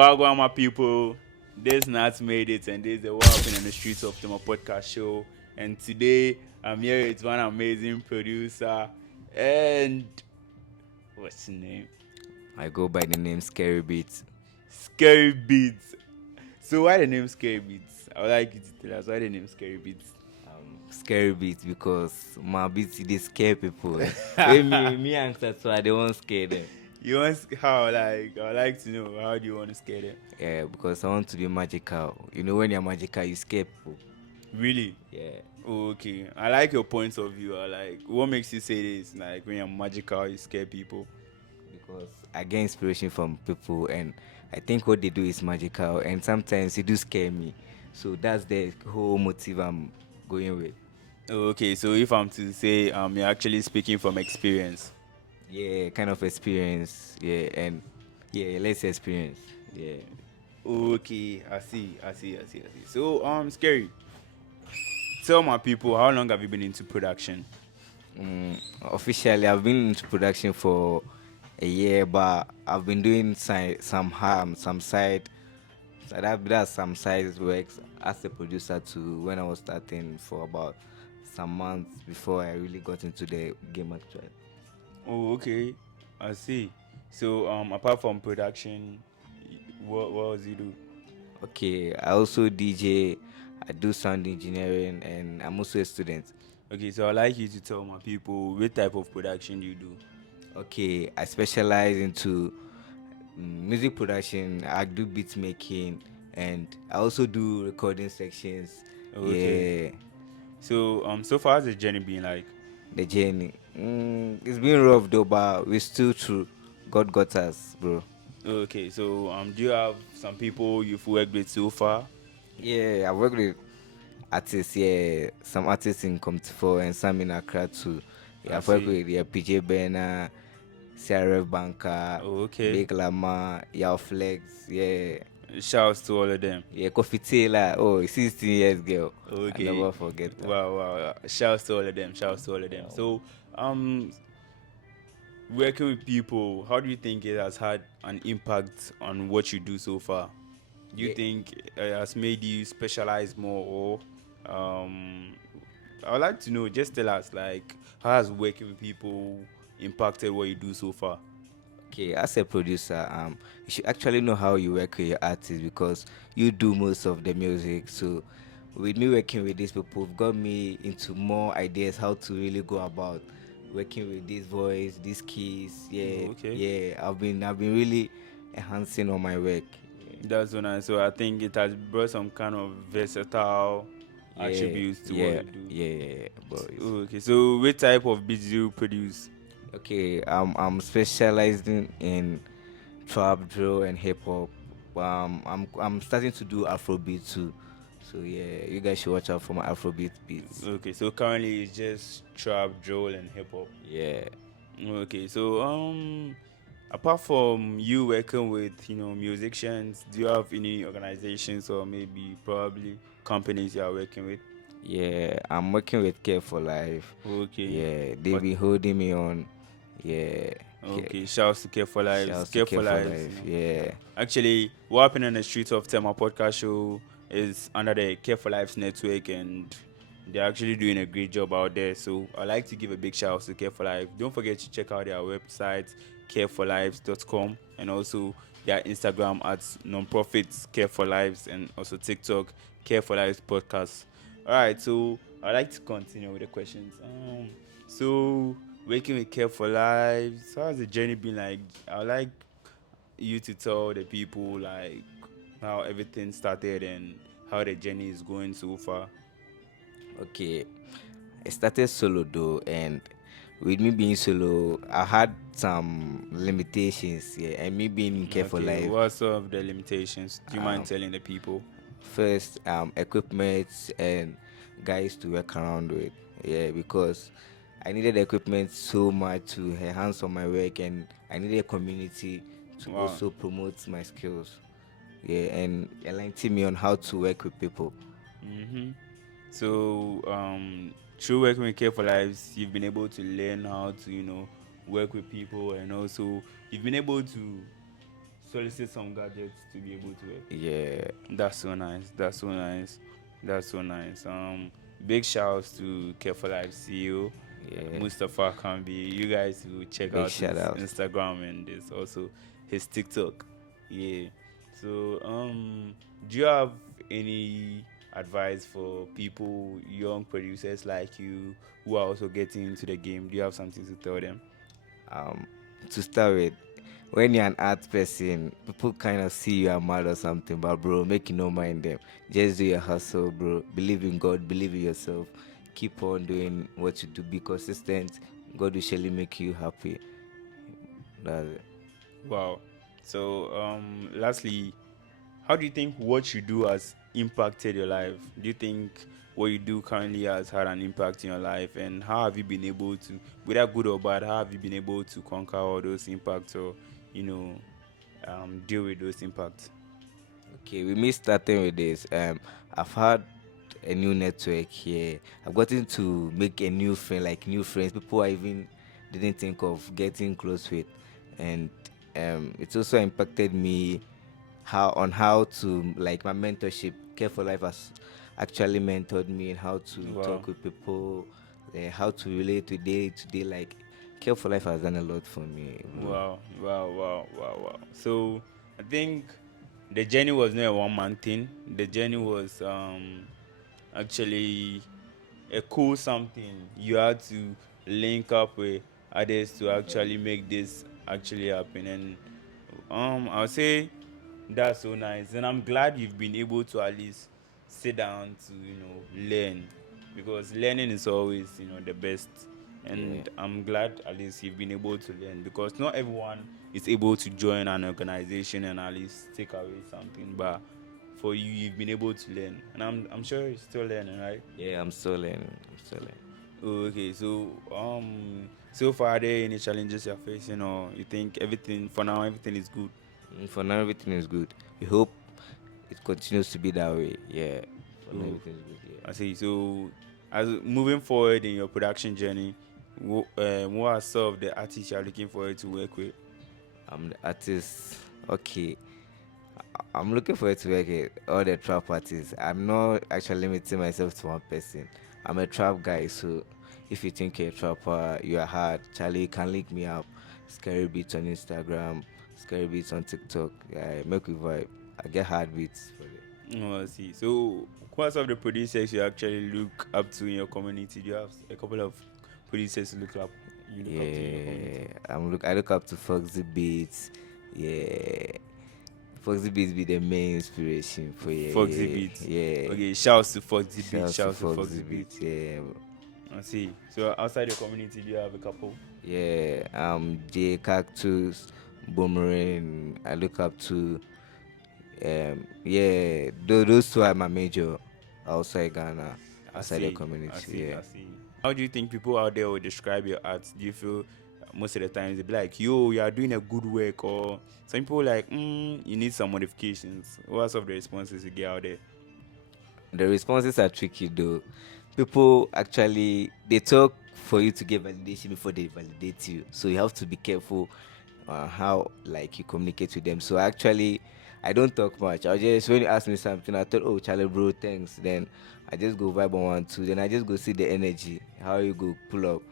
Wagwan, my people. This Nats made it, and this is the What Happened on the Streets of my podcast show. And today, I'm here with one amazing producer. And what's his name? I go by the name ScaryBeat. ScaryBeat. So, why the name ScaryBeat? I would like you to tell us why the name ScaryBeat. ScaryBeat because my beats they scare people. When me answer so I don't want scare them. You want how? Like, I would like to know how do you want to scare them? Yeah, because I want to be magical. You know, when you're magical, you scare people. Really? Yeah, Okay. I like your points of view. I like what makes you say this. Like when you're magical, you scare people. because I get inspiration from people, and I think what they do is magical, and sometimes it do scare me. So that's the whole motive I'm going with. Okay, so if I'm to say you're actually speaking from experience. Yeah, kind of experience. Yeah, and yeah, let's experience. Yeah. Okay, I see. So scary. Tell my people how long have you been into production? Officially, I've been into production for a year, but I've been doing some side, that's some side works as a producer too. When I was starting for about some months before I really got into the game actually. Oh, okay, I see. So apart from production, what does you do? Okay, I also DJ, I do sound engineering, and I'm also a student. Okay, so I'd like you to tell my people what type of production you do. Okay, I specialize into music production. I do beat making, and I also do recording sections. Okay. Yeah, So so far has the journey been like? the journey. It's been rough though, but we still true. God got us, bro. Okay, so do you have some people you've worked with so far? Yeah, I work with artists. Yeah, some artists in Comty4 and some in Accra too. Yeah, I I've worked see. with PJ Benner, CRF Banker, Okay. Big Lama, Yao Flex. Yeah, Shouts to all of them. yeah, Coffee Taylor. Oh, 16 years girl. I Okay. never forget her. Wow. Shouts to all of them. Shouts to all of them. So, um, working with people, how do you think it has had an impact on what you do so far? Do you Yeah. think it has made you specialize more, or I would like to know. Just tell us, like, how has working with people impacted what you do so far? Okay, as a producer, you should actually know how you work with your artists because you do most of the music. So, with me working with these people, have got me into more ideas how to really go about working with this voice, these keys. Yeah, Okay. yeah. I've been really enhancing on my work. That's so nice. So I think it has brought some kind of versatile Yeah, attributes to what yeah, you do. yeah, boys. Okay, so what type of beats do you produce? Okay, I'm specializing in trap, drill, and hip hop. I'm starting to do Afrobeat too. So yeah, you guys should watch out for my Afrobeat beats. Okay, so currently it's just trap, drill, and hip hop. Yeah. Okay, so apart from you working with musicians, do you have any organizations or maybe probably companies you are working with? Yeah, I'm working with Care for Life. Okay, Yeah, they've what? been holding me on. Yeah, Okay, shouts to Care for Lives. shouts to Care Care for for Lives, Life. Yeah, Actually, what happened on the streets of Tema podcast show is under the Care for Lives network, and they're actually doing a great job out there. So I'd like to give a big shout out to Care for Life. Don't forget to check out their website, careforlives.com, and also their Instagram at nonprofits Care for Lives, and also TikTok Care for Lives podcast. All right, so I'd like to continue with the questions. So working with Care for Lives, how has the journey been like? I would like you to tell the people like how everything started and how the journey is going so far. okay. I started solo though, and with me being solo, I had some limitations. Yeah, and me being in Care for Okay, Life. what some of the limitations? Do you mind Um, telling the people? First, equipment and guys to work around with. Yeah, because I needed equipment so much to enhance on my work, and I needed a community to Wow. also promote my skills. Yeah, and enlighten me on how to work with people. Mm-hmm. So through working with Care for Lives, you've been able to learn how to work with people, and also you've been able to solicit some gadgets to be able to work. Yeah, That's so nice. That's so nice. That's so nice. Big shouts to Careful Life CEO, yeah. Mustafa Kambi. You guys will check Big out shout his out. Instagram and this also his TikTok. Yeah. So do you have any advice for people, young producers like you, who are also getting into the game? Do you have something to tell them? Um, to start with, when you're an art person, people kind of see you are mad or something, but bro, make you no mind them. Just do your hustle, bro. Believe in God, believe in yourself. Keep on doing what you do. Be consistent. God will surely make you happy. That's it. Wow. So lastly, how do you think what you do has impacted your life? Do you think what you do currently has had an impact in your life? And how have you been able to, whether good or bad, how have you been able to conquer all those impacts or, you know, deal with those impacts? Okay, we me starting with this. I've had a new network here. I've gotten to make a new friend, like new friends, people I even didn't think of getting close with, and it's also impacted me how to like my mentorship. Care for Life has actually mentored me in how to Wow. talk with people, how to relate to day to day. Like Care for Life has done a lot for me, bro. Wow, wow, wow, wow, wow. So I think the journey was not a one man thing. The journey was actually a cool something. You had to link up with others to actually make this actually happen. And I'll say that's so nice. And I'm glad you've been able to at least sit down to, learn, because learning is always, the best. Yeah. And I'm glad at least you've been able to learn, because not everyone is able to join an organization and at least take away something. But for you, you've been able to learn, and I'm sure you're still learning, right? Yeah, I'm still learning. I'm still learning. Okay, so so far, are there any challenges you're facing, or you think everything for now everything is good? For now, everything is good. We hope it continues to be that way. Yeah. For now, Oh, everything is good. I Yeah. see. So, as moving forward in your production journey, what are some of the artists you're looking forward to work with? I'm the artist. Okay. I'm looking forward to work with all the trap artists. I'm not actually limiting myself to one person. I'm a trap guy, so if you think you're a trapper, you are hard. Charlie, you can link me up. ScaryBeat on Instagram, ScaryBeat on TikTok. Yeah, make we vibe. I get hard beats for it. Oh, I see. So, what some of the producers you actually look up to in your community? Do you have a couple of producers you look up to in your community? Yeah, I look up to Foxy Beats. Yeah, Foxy Beats be the main inspiration for Foxy yeah, Beat. yeah. Okay, shouts to Foxy Beat. Shouts to Shouts to Foxy Foxy Beat. Beats. Yeah, I see. So, outside your community, do you have a couple? yeah. J Cactus, Boomerang. I look up to yeah. Those two are my major outside Ghana, I outside the see, I community. see, Yeah. I see. How do you think people out there will describe your art? Do you feel most of the times they be like, "Yo, you are doing a good work," or some people like, "You need some modifications." What are some of the responses you get out there? The responses are tricky though. People actually they talk for you to get validation before they validate you. So you have to be careful how like you communicate with them. So actually I don't talk much. I just when you ask me something, I thought, oh Charlie bro, thanks. Then I just go vibe on one two. Then I just go see the energy, how you go pull up.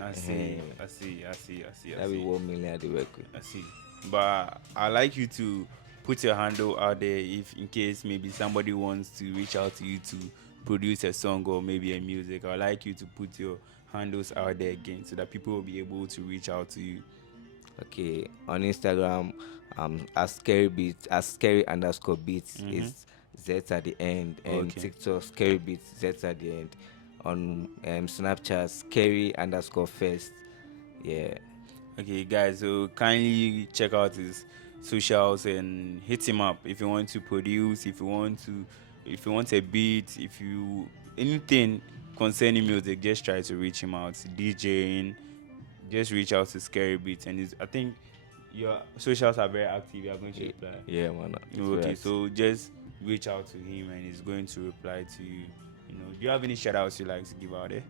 I see, uh I see, I see, I see, I That be see. 1 million they work with. I see. But I like you to put your handle out there if in case maybe somebody wants to reach out to you to produce a song or maybe a music. I like you to put your handles out there again so that people will be able to reach out to you. Okay, on Instagram, as scary beats, as scary underscore beats Mm-hmm. is Z at the end, and Okay. TikTok scary beats Z at the end. On Snapchat, scary underscore first. Yeah, Okay, guys, so kindly check out his socials and hit him up if you want to produce, if you want a beat, if you anything concerning music, just try to reach him out. DJing, just reach out to Scary Beats, and I think your socials are very active. You are going to yeah, reply. yeah, man. It's very Okay, active. so just reach out to him, and he's going to reply to you. Do you have any shout outs you like to give out there?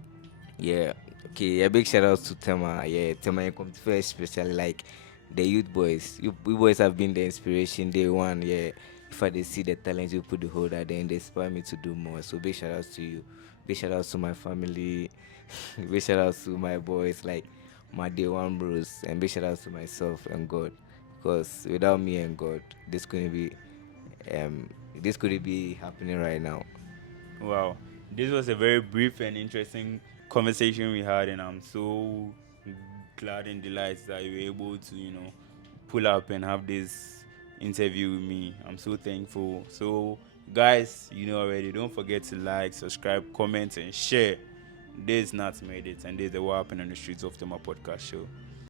Yeah. Okay. A big shout out to Tema. Yeah, Tema come first, especially like the youth boys. You boys have been the inspiration day one. Yeah, if I they see the talent you put the holder, then they inspire me to do more. So big shout outs to you. Big shout outs to my family. Big shout outs to my boys like my day one bros, and big shout outs to myself and God. Because without me and God, um this couldn't be happening right now. Wow, this was a very brief and interesting conversation we had, and I'm so glad and delighted that you were able to, pull up and have this interview with me. I'm so thankful. So, guys, you know already. Don't forget to like, subscribe, comment, and share. This is not made it, and this is the What Happened on the Streets of Tema podcast show.